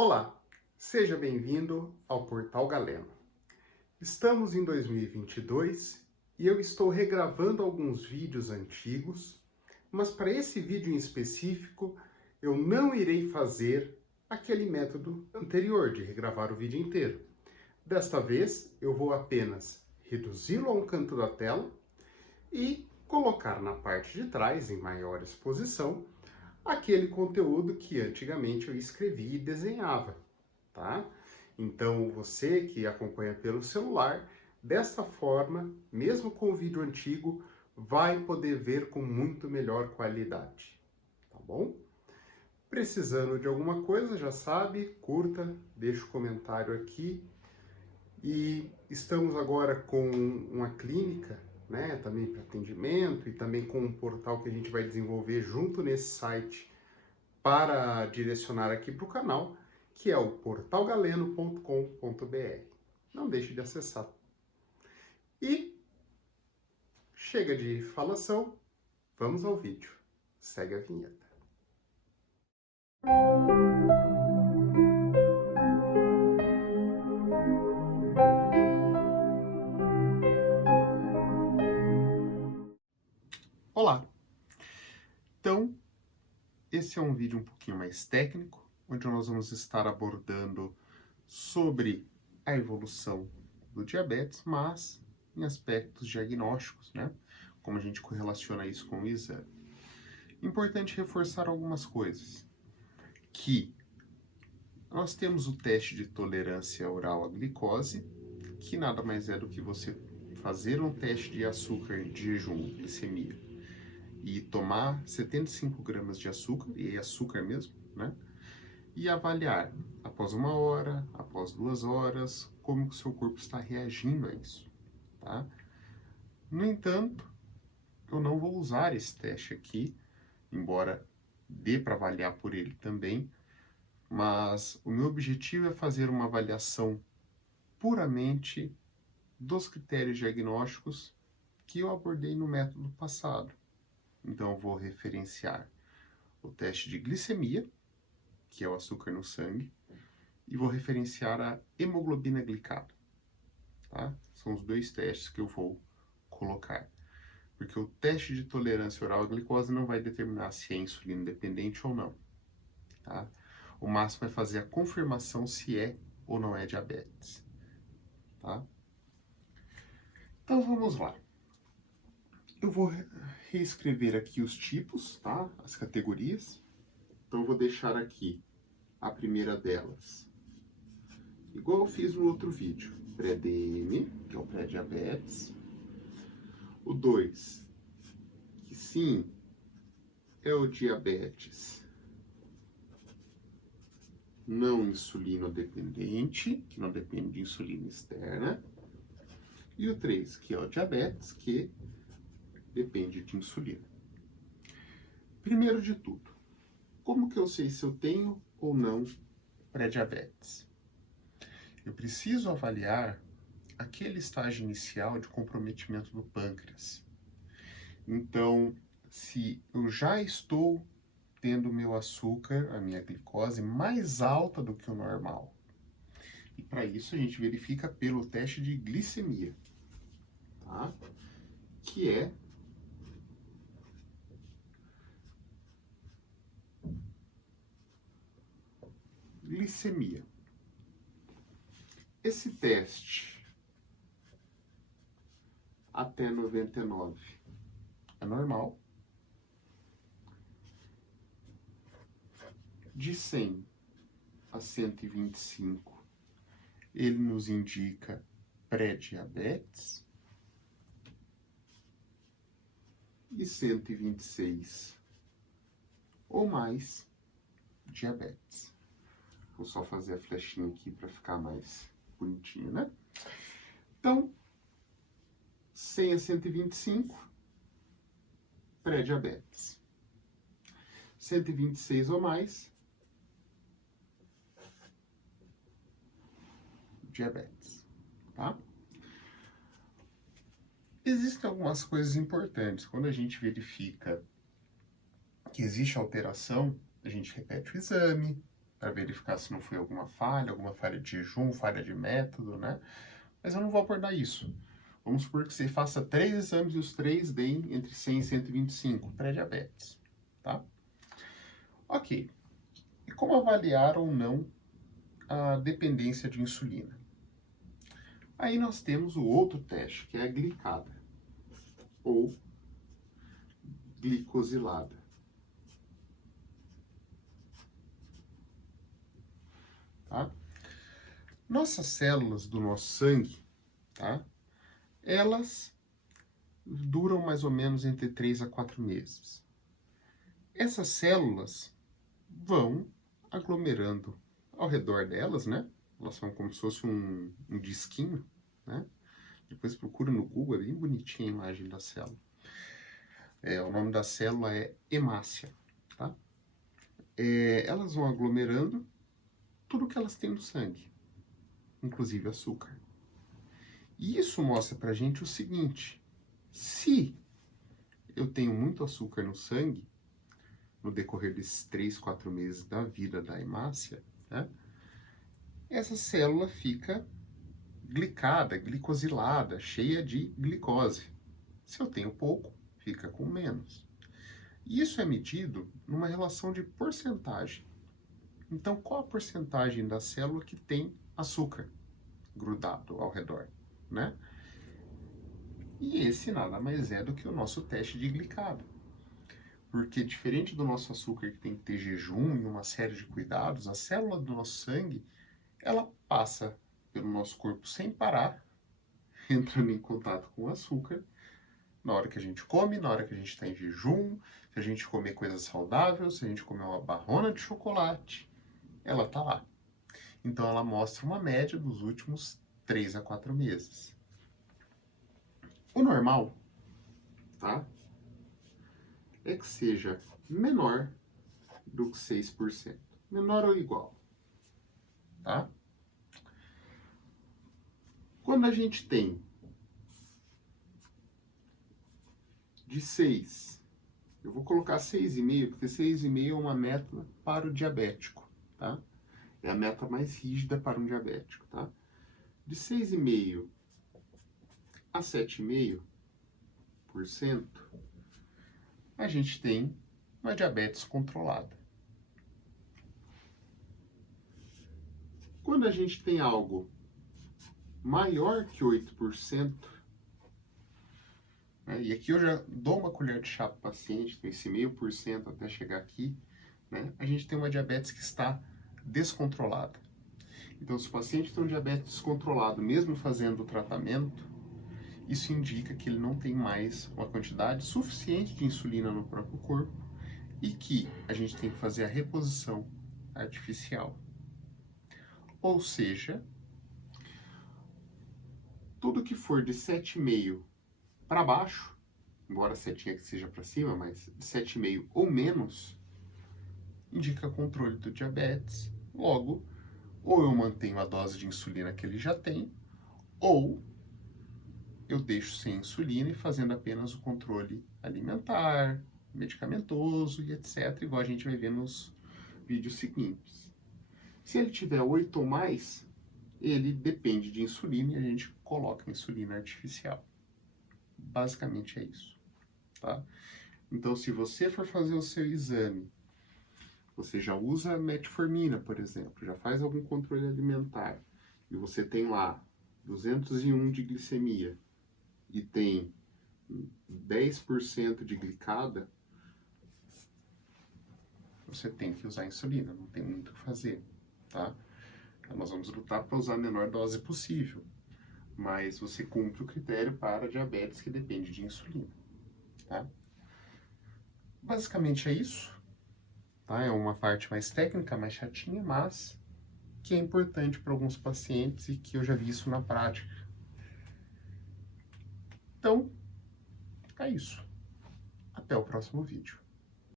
Olá, seja bem-vindo ao Portal Galeno. Estamos em 2022 e eu estou regravando alguns vídeos antigos, mas para esse vídeo em específico eu não irei fazer aquele método anterior de regravar o vídeo inteiro. Desta vez eu vou apenas reduzi-lo a um canto da tela e colocar na parte de trás, em maior exposição, aquele conteúdo que antigamente eu escrevia e desenhava, tá? Então, você que acompanha pelo celular, dessa forma, mesmo com o vídeo antigo, vai poder ver com muito melhor qualidade, tá bom? Precisando de alguma coisa, já sabe, curta, deixa o comentário aqui. E estamos agora com uma clínica, né, também para atendimento e também com um portal que a gente vai desenvolver junto nesse site para direcionar aqui para o canal, que é o portalgaleno.com.br. Não deixe de acessar. E chega de falação, vamos ao vídeo. Segue a vinheta. Olá! Então, esse é um vídeo um pouquinho mais técnico, onde nós vamos estar abordando sobre a evolução do diabetes, mas em aspectos diagnósticos, né? Como a gente correlaciona isso com o exame. Importante reforçar algumas coisas. Que nós temos o teste de tolerância oral à glicose, que nada mais é do que você fazer um teste de açúcar de jejum, glicemia, e tomar 75 gramas de açúcar, e é açúcar mesmo, né? E avaliar após 1 hora, após 2 horas, como o seu corpo está reagindo a isso, tá? No entanto, eu não vou usar esse teste aqui, embora dê para avaliar por ele também, mas o meu objetivo é fazer uma avaliação puramente dos critérios diagnósticos que eu abordei no método passado. Então, eu vou referenciar o teste de glicemia, que é o açúcar no sangue, e vou referenciar a hemoglobina glicada, tá? São os dois testes que eu vou colocar. Porque o teste de tolerância oral à glicose não vai determinar se é insulino dependente ou não, tá? O máximo é fazer a confirmação se é ou não é diabetes, tá? Então, vamos lá. Eu vou reescrever aqui os tipos, tá? As categorias. Então, eu vou deixar aqui a primeira delas, igual eu fiz no outro vídeo, pré-DM, que é o pré-diabetes. O 2, que sim, é o diabetes não insulino dependente, que não depende de insulina externa. E o 3, que é o diabetes que depende de insulina. Primeiro de tudo, como que eu sei se eu tenho ou não pré-diabetes? Eu preciso avaliar aquele estágio inicial de comprometimento do pâncreas. Então, se eu já estou tendo meu açúcar, a minha glicose, mais alta do que o normal. E para isso a gente verifica pelo teste de glicemia, tá? Que é glicemia. Esse teste até 99 é normal. De 100 a 125, ele nos indica pré-diabetes. E 126 ou mais, diabetes. Vou só fazer a flechinha aqui para ficar mais bonitinho, né? Então, 100 a 125, pré-diabetes. 126 ou mais, diabetes, tá? Existem algumas coisas importantes. Quando a gente verifica que existe alteração, a gente repete o exame, para verificar se não foi alguma falha de jejum, falha de método, né? Mas eu não vou abordar isso. Vamos supor que você faça 3 exames e os 3 deem entre 100 e 125, pré-diabetes, tá? Ok. E como avaliar ou não a dependência de insulina? Aí nós temos o outro teste, que é a glicada, ou glicosilada. Tá? Nossas células do nosso sangue, tá? Elas duram mais ou menos entre 3 a 4 meses. Essas células vão aglomerando ao redor delas, né? Elas são como se fosse um disquinho, né? Depois procura no Google, é bem bonitinha a imagem da célula. O nome da célula é hemácia, tá? Elas vão aglomerando tudo que elas têm no sangue, inclusive açúcar. E isso mostra pra gente o seguinte: se eu tenho muito açúcar no sangue, no decorrer desses 3, 4 meses da vida da hemácia, né, essa célula fica glicada, glicosilada, cheia de glicose. Se eu tenho pouco, fica com menos. E isso é medido numa relação de porcentagem. Então, qual a porcentagem da célula que tem açúcar grudado ao redor, né? E esse nada mais é do que o nosso teste de glicada. Porque diferente do nosso açúcar, que tem que ter jejum e uma série de cuidados, a célula do nosso sangue, ela passa pelo nosso corpo sem parar, entrando em contato com o açúcar, na hora que a gente come, na hora que a gente está em jejum, se a gente comer coisas saudáveis, se a gente comer uma barrona de chocolate, ela está lá. Então, ela mostra uma média dos últimos 3 a 4 meses. O normal, tá? É que seja menor do que 6%. Menor ou igual, tá? Quando a gente tem de 6, eu vou colocar 6,5, porque 6,5 é uma meta para o diabético, tá? É a meta mais rígida para um diabético, tá? De 6,5 a 7,5%, a gente tem uma diabetes controlada. Quando a gente tem algo maior que 8%, né, e aqui eu já dou uma colher de chá para o paciente, tem esse 0,5% até chegar aqui, né, a gente tem uma diabetes que está descontrolada. Então, se o paciente tem um diabetes descontrolado, mesmo fazendo o tratamento, isso indica que ele não tem mais uma quantidade suficiente de insulina no próprio corpo e que a gente tem que fazer a reposição artificial. Ou seja, tudo que for de 7,5 para baixo, embora a setinha que seja para cima, mas de 7,5 ou menos, indica controle do diabetes. Logo, ou eu mantenho a dose de insulina que ele já tem, ou eu deixo sem insulina e fazendo apenas o controle alimentar, medicamentoso e etc., igual a gente vai ver nos vídeos seguintes. Se ele tiver 8 ou mais, ele depende de insulina e a gente coloca insulina artificial. Basicamente é isso, tá? Então, se você for fazer o seu exame, você já usa metformina, por exemplo, já faz algum controle alimentar, e você tem lá 201 de glicemia e tem 10% de glicada, você tem que usar insulina, não tem muito o que fazer, tá? Então, nós vamos lutar para usar a menor dose possível, mas você cumpre o critério para diabetes que depende de insulina, tá? Basicamente é isso, tá? É uma parte mais técnica, mais chatinha, mas que é importante para alguns pacientes e que eu já vi isso na prática. Então, é isso. Até o próximo vídeo.